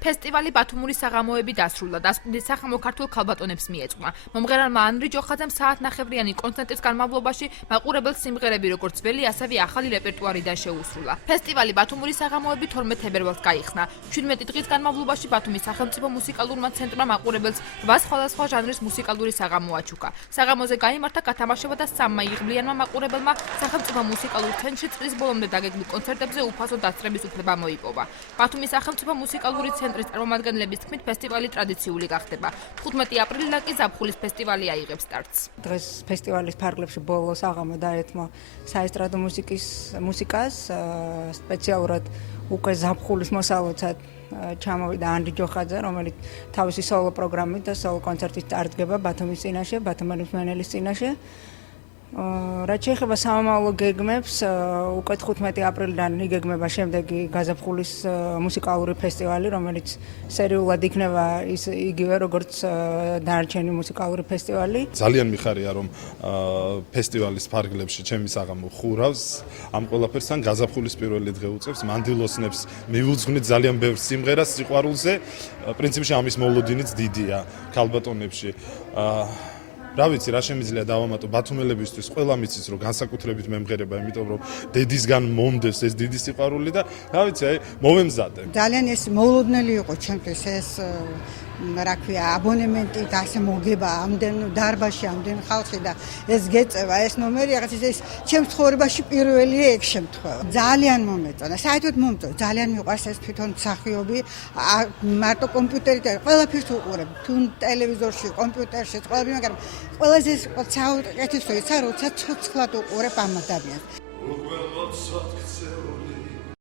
ფესტივალი ბათუმური საღამოები დასრულდა და ასპინძის სახამო ქართულ ქალბატონებს მიეწყმა. მომღერალმა ანრი ჯოხაძემ საათნახევრიანი კონცერტის განმავლობაში მაყურებელს სიმღერები როგორც ძველი, ასევე ახალი რეპერტუარიდან შეუსრულა. ფესტივალი ბათუმური საღამოები 12 თებერვალს გაიხსნა. 17 დღის განმავლობაში ბათუმის სახელმწიფო მუსიკალურმა ცენტრმა მაყურებელს 8 სხვადასხვა ჟანრის მუსიკალური საღამო აჩუქა. საღამოზე გაიმართა გათამაშება და სამმა იღბლიანმა მაყურებელმა სახელმწიფო მუსიკალურ ცენტრში წლის ბოლომდე დაგეგმილ კონცერტებზე უფასო დასწრების უფლება მოიპოვა. ბათუმის სახელმწიფო მუსიკალური ცენტრის წარმომადგენლების თქმით, ფესტივალი ტრადიციული გახდება. 15 აპრილიდან კი ზაფხულის ფესტივალი აიღებს სტარტს. დღეს ფესტივალის ფარგლებში ბოლო საღამო დაეთმო საესტრადო მუსიკას, სპეციალურად უკვე ზაფხულის მოსალოცად ჩამოვიდა ანრი ჯოხაძე, რომელიც თავისი სოლო პროგრამით და სოლო კონცერტით წარდგება ბათუმის წინაშე, ბათუმელის მენელის წინაშე. რაც შეეხება სამომავლო გეგმებს, უკვე 15 აპრილიდან იგეგმება შემდეგი გაზაფხულის მუსიკალური ფესტივალი, რომელიც სერიულად იქნება იგივე როგორც დანარჩენი მუსიკალური ფესტივალი. ძალიან მიხარია, რომ ფესტივალის ფარგლებში ჩემი საღამო ხურავს ამ ყველაფერს, ან გაზაფხულის პირველი დღე უწევს, მანდილოსნებს მივუძღვნით ძალიან ბევრ სიმღერას სიყვარულზე. პრინციპში ამის მოლოდინიც დიდია ქალბატონებში. რა ვიცი, რა შემიძლია დავამატო ბათუმელებისთვის, ყველა მიცის, რომ განსაკუთრებით მემღერება, იმიტომ რომ დედისგან მომდეს ეს დიდი სიყვარული და რა ვიცი, მოვემზადე. ძალიან ეს მოულოდნელი იყო ჩემთვის ეს რა ქვია, აბონემენტი და ასე მოგება ამდენ დარბაზში, ამდენ ხალხი და ეს გეწევა, ეს ნომერი რაღაც ეს ჩემს ცხოვრებაში პირველია ეგ შემთხვევა. ძალიან მომეწონა, საერთოდ მომწონს, ძალიან მიყვარს ეს თვითონ მსახიობი, მარტო კომპიუტერით ყველაფერს უყურებ, თუ ტელევიზორში, კომპიუტერში, ყველაფერი, მაგრამ ყველაზე საუკეთესო ისა, როცა ცოცხლად უყურებ ამ ადამიანს.